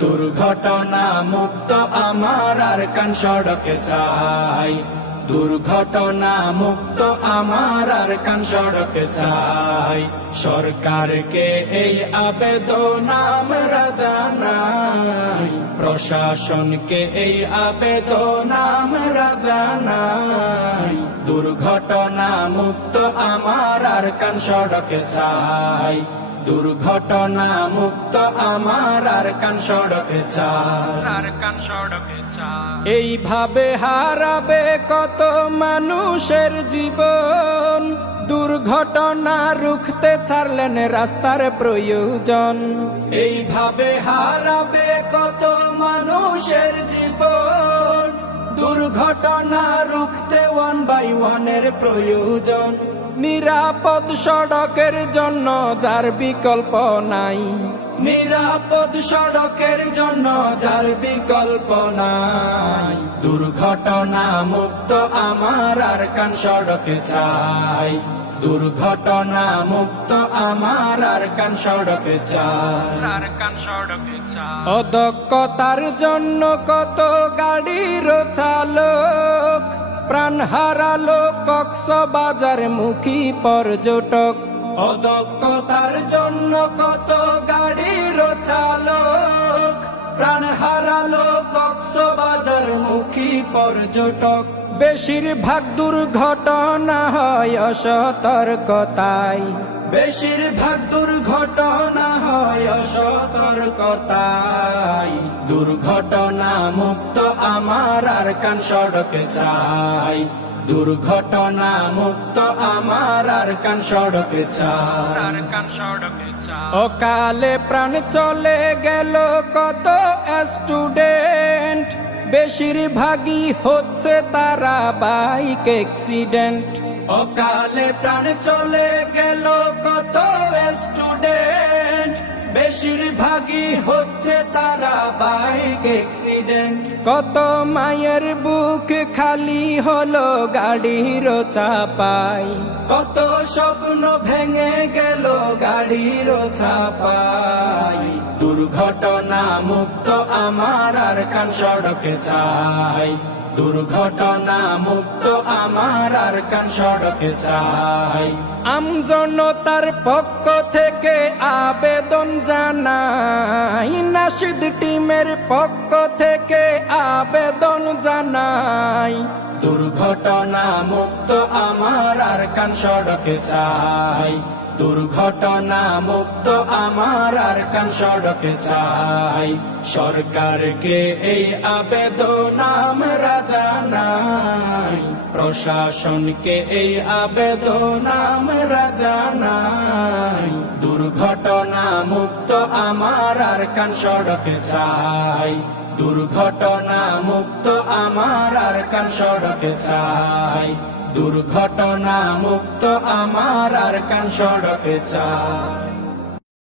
দুর্ঘটনা মুক্ত আমার আরকান সড়কে চাই, দুর্ঘটনা মুক্ত আমার আরকান সড়কে চাই। সরকারকে এই আবেদন আমরা জানাই, প্রশাসনকে এই আবেদন আমরা জানাই। দুর্ঘটনা মুক্ত আমার আরকান সড়কে চাই, দুর্ঘটনা মুক্ত আমার আরকান সড়কে চাই। এইভাবে হারাবে কত মানুষের জীবন, দুর্ঘটনা রুখতে ছাড়লেন রাস্তার প্রয়োজন। এইভাবে হারাবে কত মানুষের জীবন, দুর্ঘটনা রুখতে 1 by 1 এর প্রয়োজন। নিরাপদ সড়কের জন্য যার বিকল্প নাই, নিরাপদ সড়কের জন্য যার বিকল্প নাই। দুর্ঘটনা মুক্ত আমার আরকান সড়কে চাই, দুর্ঘটনা মুক্ত আমার আরকান সড়কে চাই। অদক্ষতার জন্য কত গাড়ির চালক প্রাণ হারালো কক্সবাজার মুখী পর্যটক। অদক্ষতার জন্য কত গাড়ির চালক প্রাণ হারালো কক্সবাজার মুখী পর্যটক। বেশিরভাগ দুর্ঘটনা হয় অসতর্কতায়, বেশিরভাগ দুর্ঘটনা হয় অসতর্কতায়। দুর্ঘটনা মুক্ত আমার আরকান সড়কে চাই, দুর্ঘটনা মুক্ত আমার আরকান সড়কে চাই। অকালে প্রাণ চলে গেল কত স্টুডেন্ট, বেশিরভাগই হচ্ছে তারা বাইক অ্যাক্সিডেন্ট। অকালে প্রাণ চলে গেল কত স্টুডেন্ট, বেশিরভাগই হচ্ছে তারা বাইক অ্যাক্সিডেন্ট। কত মায়ের বুক খালি হলো গাড়ির চাপায়, কত স্বপ্ন ভেঙে গেল গাড়ির চাপায়। দুর্ঘটনা মুক্ত আমার আরকান সড়কে চাই, দুর্ঘটনা মুক্ত আমার আরকান সড়কে চাই। আমজনতার পক্ষ থেকে আবেদন জানাই, নাশিদ টিমের পক্ষ থেকে আবেদন জানাই। দুর্ঘটনা মুক্ত আমার আরকান সড়কে চাই, দুর্ঘটনা মুক্ত আমার আরকান সড়কে চাই। সরকারকে এই আবেদন আমরা জানাই, প্রশাসনকে এই আবেদন আমরা জানাই। দুর্ঘটনা মুক্ত আমার আরকান সড়কে চাই, দুর্ঘটনা মুক্ত আমার আরকান সড়কে চাই। দুর্ঘটনা মুক্ত আমার আরকান সড়কে চাই।